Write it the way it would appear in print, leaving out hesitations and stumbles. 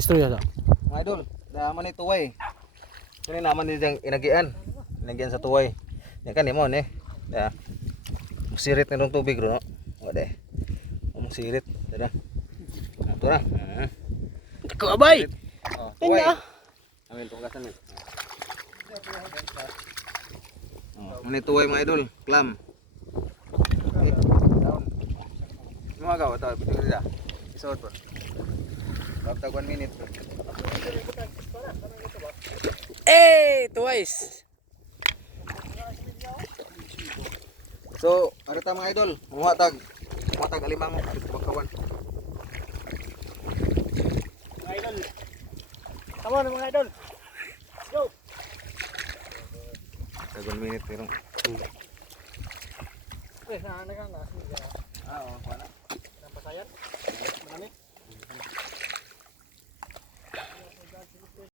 Istorya sa. Mga idol, naman ni tuway. Kani naman ni diyang inagian. Inagian sa tuway. Yan kani mo ni. Ya. Musirit na dong tubig ro no. Wade. Musirit, tada. Ato ra. Ko abay. Oh, tuway. Amin tugasan ni. Oh, ini tuway mga idol, clam. Okay. Down. Mga gawa ta, bitin dira. Isot pa. Kapag 1 minute. Twice. So, ano ta mga idol? Muhatag alimang bakawan. Mga idol. Come on mga idol. Let's go. Tag 1 minute pero. Nanagang na. Oo, wala. Nampasayan. Manamit.